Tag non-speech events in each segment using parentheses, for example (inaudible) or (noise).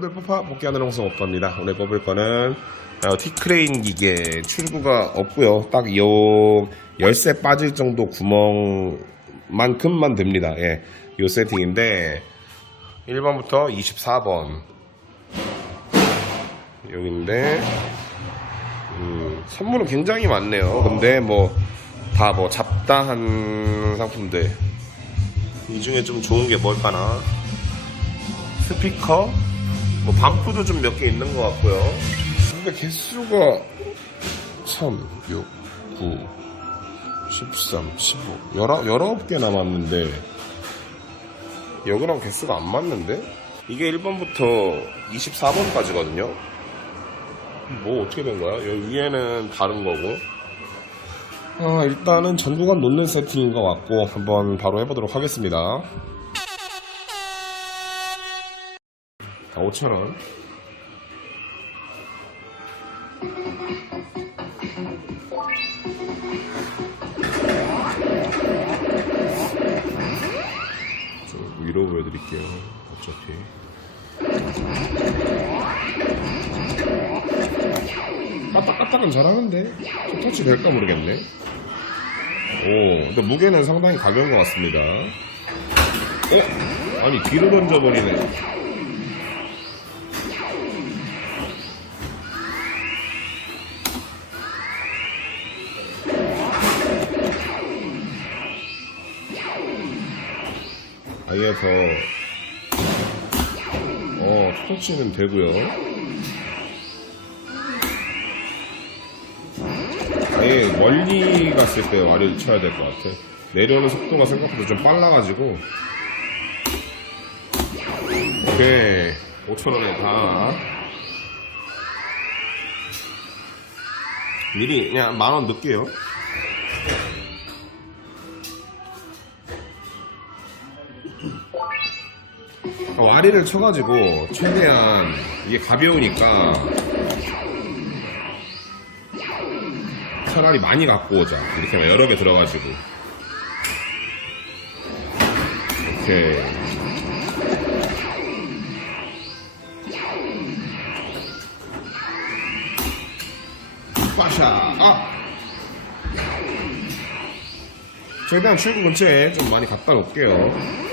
여러분들 뽑아 복귀 하는 홍성 오빠입니다. 오늘 뽑을 거는 어, 티크레인 기계 출구가 없고요. 딱 요 열쇠 빠질 정도 구멍만큼만 됩니다. 예, 요 세팅인데 1번부터 24번 여기인데 음, 선물은 굉장히 많네요. 근데 뭐 다뭐 잡다한 상품들 이 중에 좀 좋은 게 뭘까나 스피커 뭐 반프도 좀 몇 개 있는 것 같고요. 근데 개수가 3, 6, 9, 13, 15, 19, 19개 남았는데 여기랑 개수가 안 맞는데? 이게 1번부터 24번까지거든요. 뭐 어떻게 된 거야? 여기 위에는 다른 거고. 아, 일단은 전구간 놓는 세팅인 것 같고 한번 바로 해보도록 하겠습니다. 자, 5,000원. 좀 위로 보여드릴게요. 어차피. 까딱까딱은 잘하는데 터치 될까 모르겠네. 오, 근데 무게는 상당히 가벼운 것 같습니다. 어? 아니 뒤로 던져버리네. 더, 어, 터치는 되고요. 아예 멀리 갔을 때 와리를 쳐야 될 것 같아. 내려오는 속도가 생각보다 좀 빨라가지고. 오케이. 5천원에 다. 미리 그냥 만원 넣을게요. 와리를 쳐가지고 최대한 이게 가벼우니까 차라리 많이 갖고 오자. 이렇게 막 여러 개 들어가지고. 오케이. 빠샤. 아! 최대한 출구 근처에 좀 많이 갖다 놓을게요.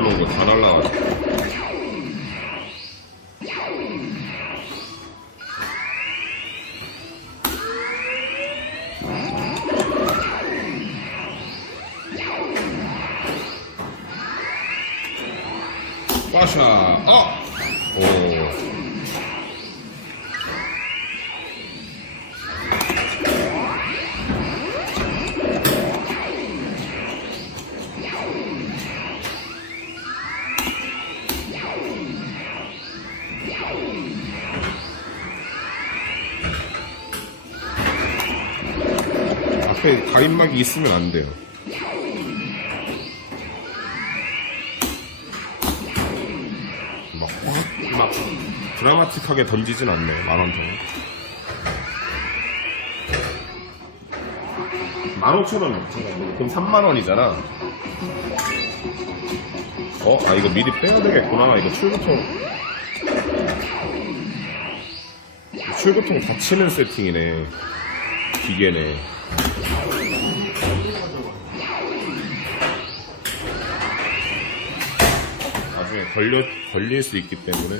돈 찔러놓은 거 다 날라가네. 빠샤, 아! 오. 가림막이 있으면 안 돼요. 막, 확, 막 드라마틱하게 던지진 않네, 만원 더. 15,000원 그럼 3만원이잖아. 어? 아, 이거 미리 빼야 되겠구나. 이거 출구통. 출구통 닫히는 세팅이네. 기계네. 나중에 걸려, 걸릴 수 있기 때문에.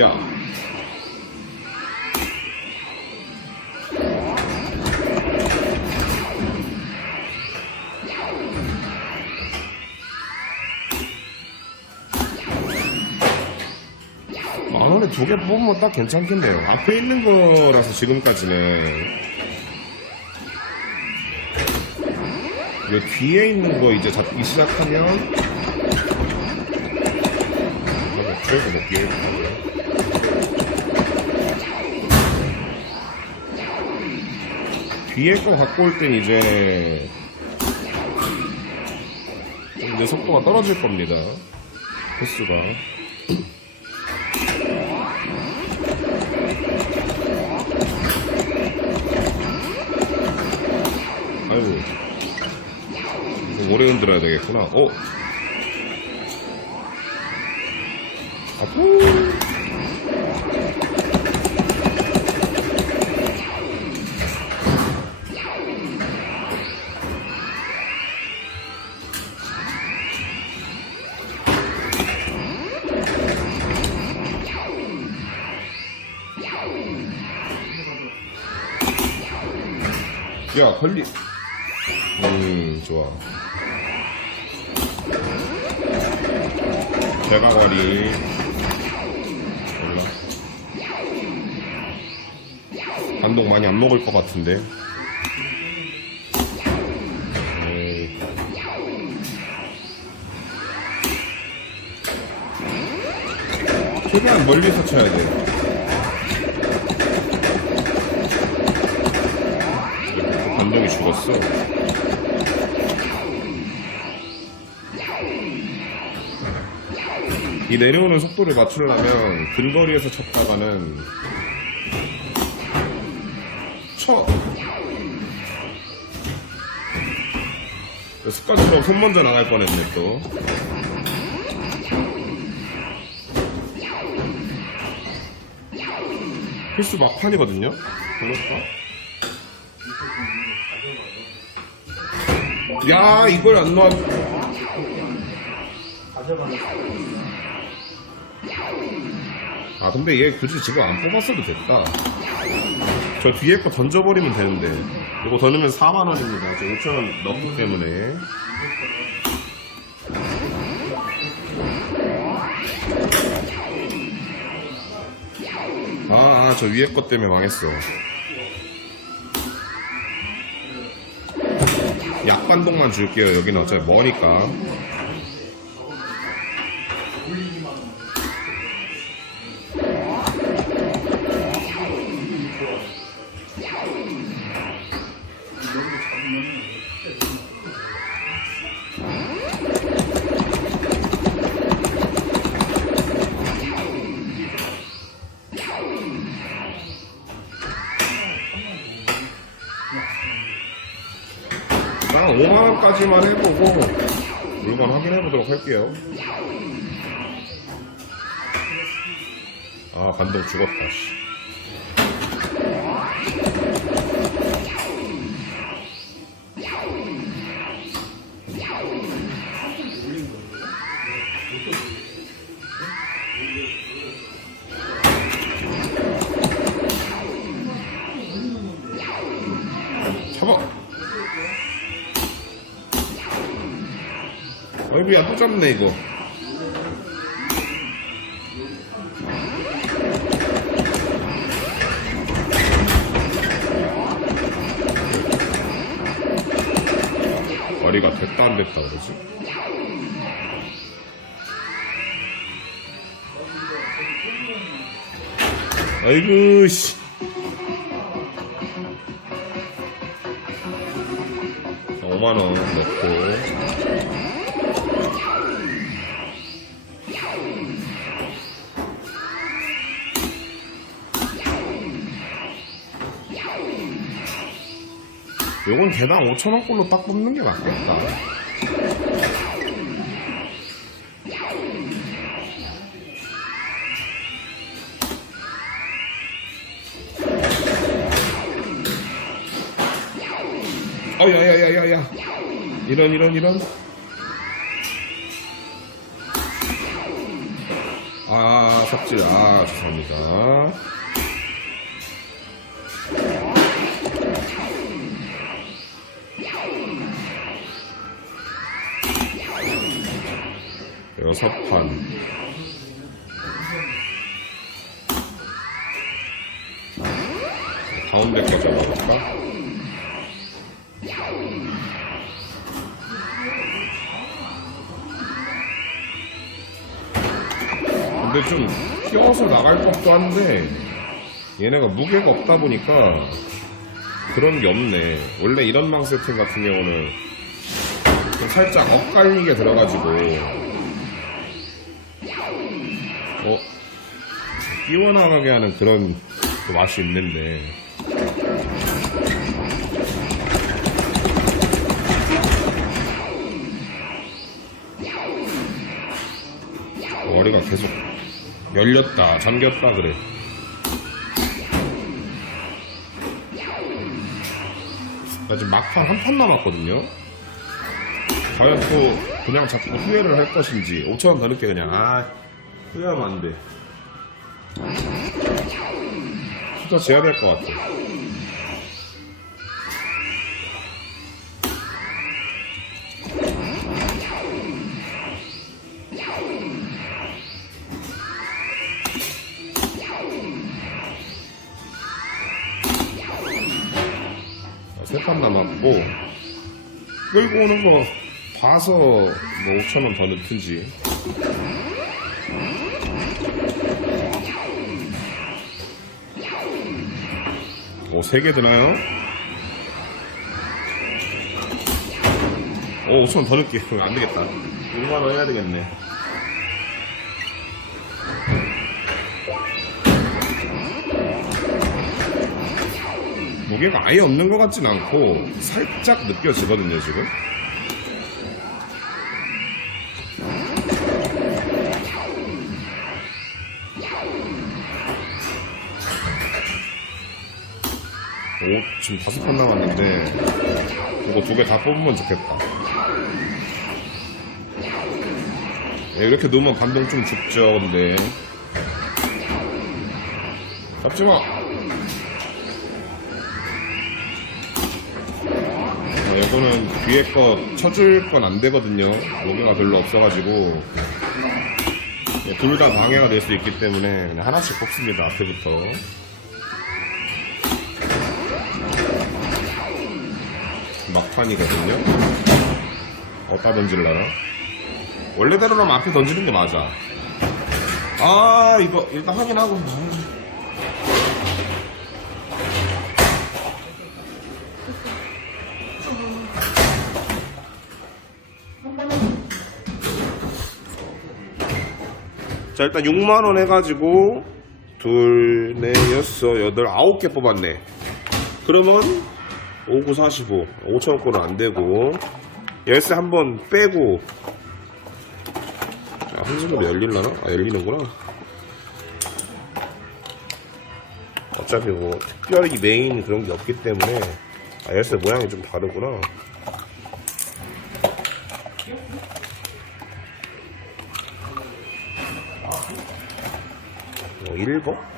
야. 두 개 뽑으면 딱 괜찮겠네요. 앞에 있는 거라서 지금까지는. 이 뒤에 있는 거 이제 잡기 시작하면. 그래도 뭐 뒤에 있는 뒤에 거 갖고 올 땐 이제. 좀 이제 속도가 떨어질 겁니다. 횟수가. 좀 오래 흔들어야 되겠구나. 어? 아프. 야, 걸리. 음, 좋아. 대가거리. 몰라. 반동 많이 안 먹을 것 같은데. 최대한 멀리서 쳐야 돼. 반동이 죽었어. 이 내려오는 속도를 맞추려면 근거리에서 쳤다가는 쳐. 습관처럼 손 먼저 나갈 뻔했네 또. 필수 막판이거든요. 그럴까? 야 이걸 안 놔. 아 근데 얘 굳이 지금 안 뽑았어도 됐다. 저 뒤에 거 던져버리면 되는데 이거 더 넣으면 4만 원입니다. 저 5천 원 넣기 때문에. 아, 아, 저 위에 것 때문에 망했어. 약반동만 줄게요. 여기는 어차피 머니까. 물건 확인해 보도록 할게요. 아, 반동 죽었다, 아이고야 또 잡네 이거. 머리가 됐다 안 됐다 그러지? 아이고 씨. 자, 5만원 넣고 개당 5천원 꼴로 딱 뽑는 게 맞겠다. 어, 야, 야, 야, 야, 야. 이런, 이런, 이런. 아, 섭질. 아, 죄송합니다. 여섯 판 가운데 거 잘라볼까? 근데 좀 키워서 나갈 것도 한데 얘네가 무게가 없다 보니까 그런 게 없네 원래 이런 망 세팅 같은 경우는 살짝 엇갈리게 들어가지고 어? 끼워나가게 하는 그런 그 맛이 있는데. 머리가 계속 열렸다 잠겼다 그래. 나 지금 막판 한 판 남았거든요. 과연 또 그냥 자꾸 후회를 할 것인지 5천원 더 넣게 그냥. 아 후회하면 안 돼 숫자 재야 될 것 같아. 세판 남았고 끌고 오는 거 봐서 뭐 5천원 더 넣든지 오, 3개 드나요? 오, 5천원 더 넣을게. (laughs) 안 되겠다. 6만원 해야 되겠네. 무게가 아예 없는 것 같진 않고 살짝 느껴지거든요 지금 지금 다섯 판 남았는데 이거 두 개 다 뽑으면 좋겠다 예, 이렇게 넣으면 반동 좀 죽죠 근데 잡지마 어, 이거는 뒤에 거 쳐줄 건 안 되거든요. 무게가 별로 없어가지고 둘 다 방해가 될 수 있기 때문에 하나씩 뽑습니다. 앞에부터. 막판이거든요. 어디다 던질라나? 원래대로라면 앞에 던지는 게 맞아. 아 이거 일단 확인하고. 자 일단 6만원 해가지고 둘, 넷, 여섯, 여덟, 아홉 개 뽑았네 그러면 5, 9, 45 5천원 거는 안되고. 열쇠 한번 빼고. 아, 한숨으로 열릴라나? 아 열리는구나. 어차피 뭐 특별히 메인 그런 게 없기 때문에. 아, 열쇠 모양이 좀 다르구나. 뭐 1번?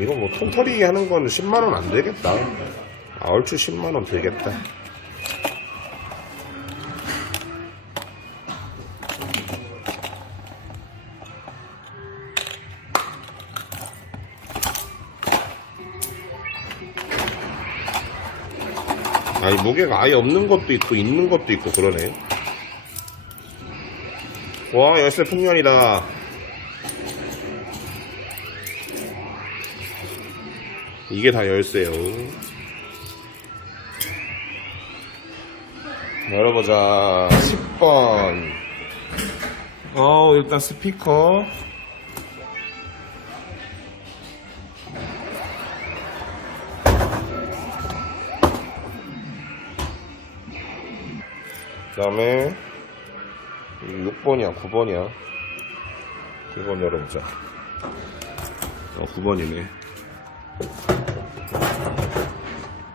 이거 뭐 톤터리 하는 건 10만원 안 되겠다. 아, 얼추 10만원 되겠다. 아니 무게가 아예 없는 것도 있고 있는 것도 있고 그러네 와 열쇠 풍년이다 이게 다 열쇠요. 열어보자. 10번. 어 일단 스피커. 그 다음에 6번이야 9번이야? 9번 열어보자. 어 9번이네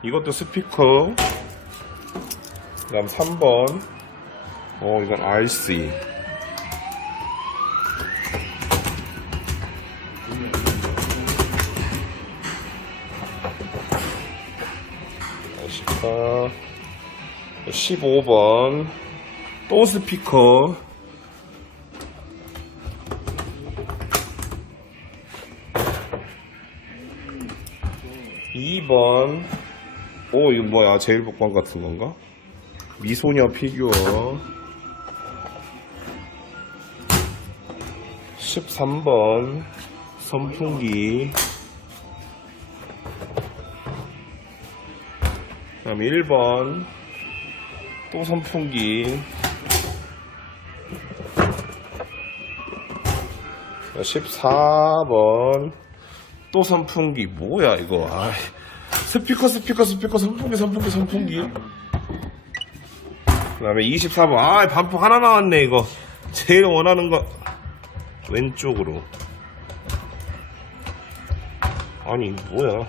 이것도 스피커. 그 다음 3번. 어 이건 RC 자 15번. 또 스피커. 이번 오 이거 뭐야 제일 복권 같은 건가? 미소녀 피규어. 13번 선풍기. 그다음 1번 또 선풍기. 14번 또 선풍기. 뭐야 이거? 아 스피커 스피커 스피커 선풍기 선풍기 선풍기. 그 다음에 24번. 아 반품 하나 나왔네 이거. 제일 원하는 거. 왼쪽으로. 아니 이거 뭐야?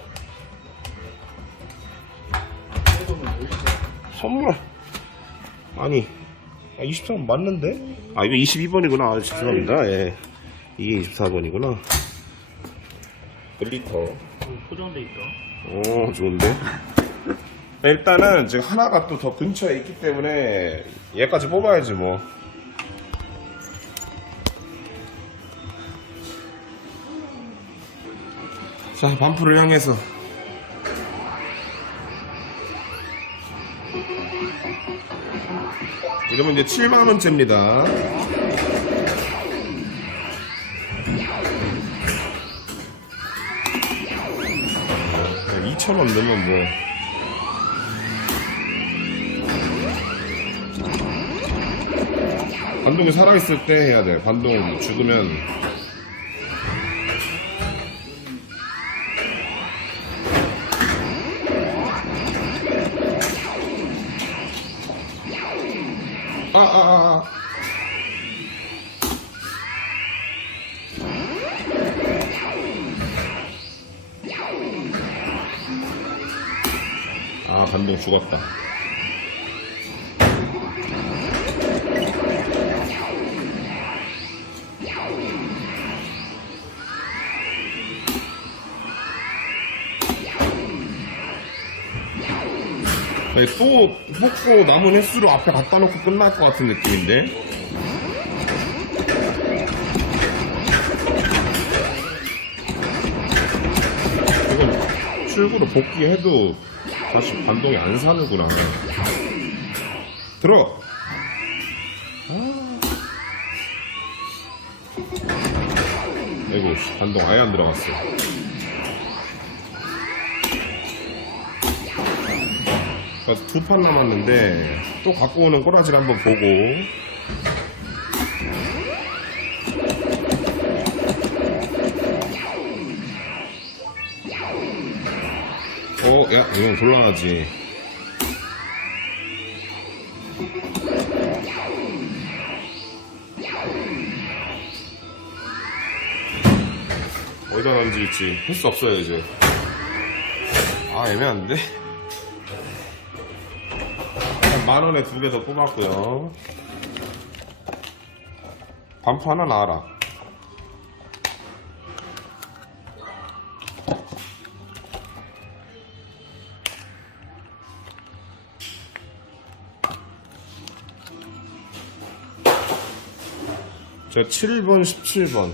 선물. 아니 아, 23번 맞는데? 아 이거 22번이구나. 아, 죄송합니다. 예. 이게 24번이구나. 1리터. 포장돼 있다. 오 좋은데 일단은 지금 하나가 또 더 근처에 있기 때문에 얘까지 뽑아야지 뭐 자, 반프를 향해서. 이러면 이제 7만원째입니다. 2,000원 넣으면 뭐. 반동이 살아있을 때 해야 돼. 반동이 죽으면 아, 반동 죽었다. 또 뽑고 남은 횟수로 앞에 갖다 놓고 끝날 것 같은 느낌인데? 출구로 복귀해도 다시 반동이 안 사는구나. 들어! 아이고, 씨, 반동 아예 안 들어갔어. 두판 남았는데 또 갖고 오는 꼬라지를 한번 보고 야, 이건 곤란하지. 어디다 던질지 할 수 없어요, 이제. 아, 애매한데? 만 원에 두 개 더 뽑았고요. 반프 하나 나와라. 자, 7번, 17번.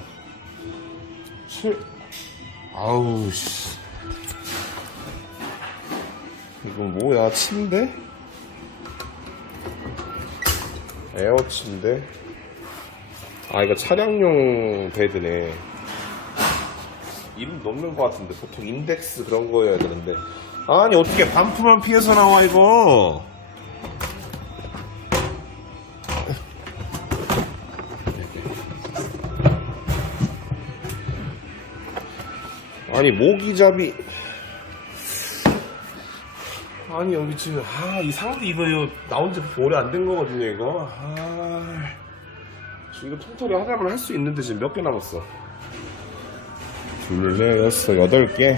7, 아우, 씨. 이건 뭐야, 침대? 에어치인데 아 이거 차량용 베드네 이름 넘는 것 같은데 보통 인덱스 그런 거여야 되는데 아니 어떻게 반품만 피해서 나와 이거 아니 모기잡이. 아니 여기 지금 아 이 상대 이거 이거 나온 지 오래 안 된 거거든요 이거. 아 지금 이거 통털이 하자면 할 수 있는데 지금 몇 개 남았어? 둘레 여섯 여덟 개.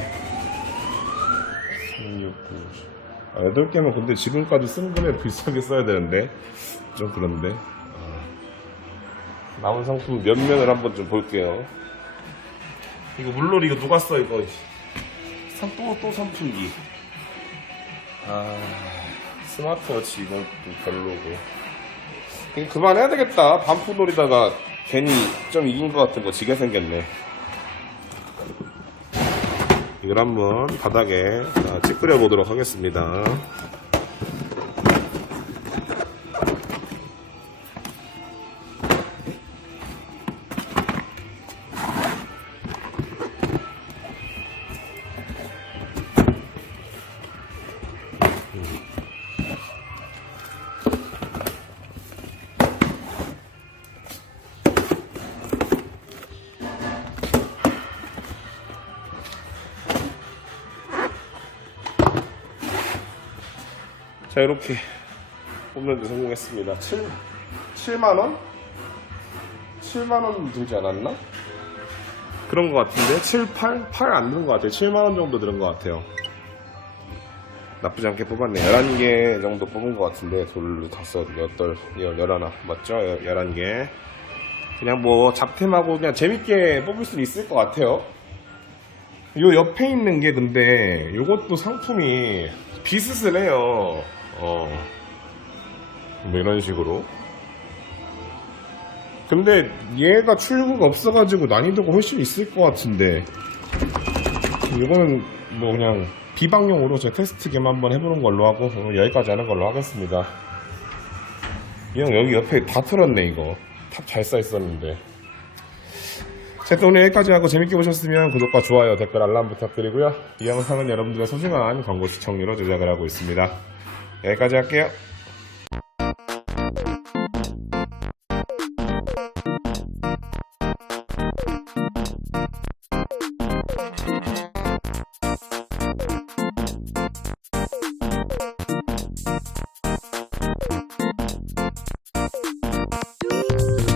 3, 6, 9, 10. 아, 여덟 개면 근데 지금까지 쓴 거에 비슷하게 써야 되는데. 좀 그런데. 아. 남은 상품 몇 면을 한번 좀 볼게요 이거 물놀이 이거 누가 써 이거 또또 선풍기 아, 스마트워치 이건 또 별로고. 이거 그만해야 되겠다. 반프 놀이다가 괜히 좀 이긴 것 같은 거 지게 생겼네. 이걸 한번 바닥에 자, 찌끄려 보도록 하겠습니다. 자, 이렇게 홈런도 성공했습니다. 7, 7만원? 7만원 들지 않았나? 그런 것 같은데? 7, 8? 8 안 드는 것 같아요. 7만원 정도 드는 것 같아요. 나쁘지 않게 뽑았네. 11개 정도 뽑은 것 같은데, 둘, 다섯, 여덟, 열, 열하나. 맞죠? 열- 11개. 그냥 뭐, 잡템하고 그냥 재밌게 뽑을 수는 있을 것 같아요. 요 옆에 있는 게 근데, 요것도 상품이 비스스네요. 어. 뭐 이런 식으로. 근데 얘가 출구가 없어가지고 난이도가 훨씬 있을 것 같은데. 이거는 뭐 그냥 비방용으로 제 테스트 겸 한번 해보는 걸로 하고 여기까지 하는 걸로 하겠습니다. 이 형 여기 옆에 다 틀었네 이거. 탑 잘 쌓였었는데. 자, 또 오늘 여기까지 하고 재밌게 보셨으면 구독과 좋아요, 댓글, 알람 부탁드리고요. 이 영상은 여러분들의 소중한 광고 시청료로 제작을 하고 있습니다. 여기까지 할게요.